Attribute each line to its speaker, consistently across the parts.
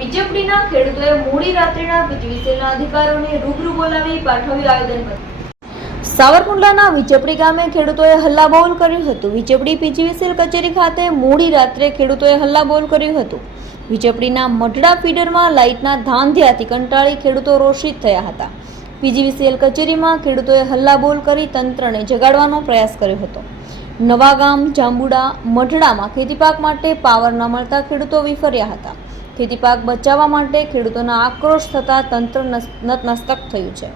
Speaker 1: વીજપડીના ખેડૂતોએ મોડી રાત્રિના વીજળી સેલના અધિકારીઓને રૂબરૂ બોલાવી પાઠવ્યું આવેદનપત્ર સાવરકુંડલાના વીજપડી ગામે ખેડૂતોએ હલ્લાબોલ કર્યું હતું. વીજપડી પીજીવીસીએલ કચેરી ખાતે મોડી રાત્રે ખેડૂતોએ હલ્લાબોલ કર્યું હતું. વીજપડીના મઢડા ફીડરમાં લાઇટના ધાંધ્યાથી કંટાળી ખેડૂતો રોષિત થયા હતા. પીજીવીસીએલ કચેરીમાં ખેડૂતોએ હલ્લાબોલ કરી તંત્રને જગાડવાનો પ્રયાસ કર્યો હતો. નવાગામ, જાંબુડા, મઢડામાં ખેતીપાક માટે પાવર ન મળતા ખેડૂતો વિફર્યા હતા. ખેતીપાક બચાવવા માટે ખેડૂતોના આક્રોશ થતા તંત્ર નતમસ્તક થયું છે.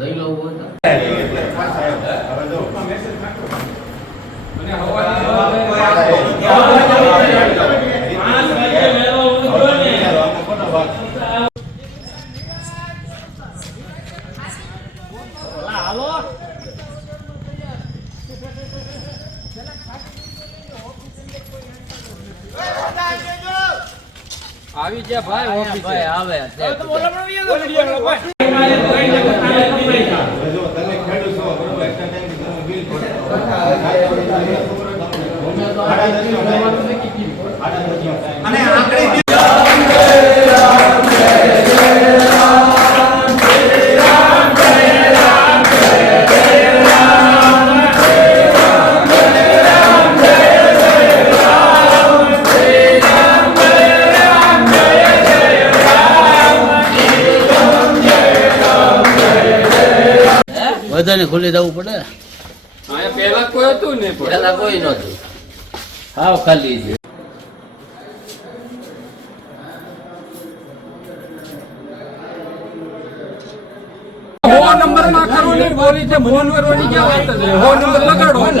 Speaker 2: લઈ
Speaker 3: લઉં લાભ આવી ગયા ભાઈ ઓફિસ.
Speaker 2: ભાઈ આવે તે. બધાને ખુલ્લી જવું પડે
Speaker 3: પેલા પહેલા કોઈ હતું નહીં પણ.
Speaker 2: પેલા કોઈ નતું હાવ ખાલી છે
Speaker 3: નંબરમાં કરો ને બોલી છે મોહન વરોની કે વાત છે હો નંબર લગાડો બધાને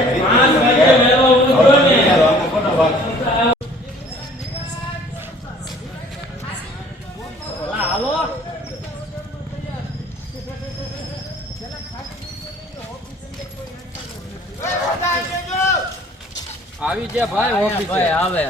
Speaker 3: આવી ગયા ભાઈ ઓફિસે.
Speaker 2: ભાઈ આવે.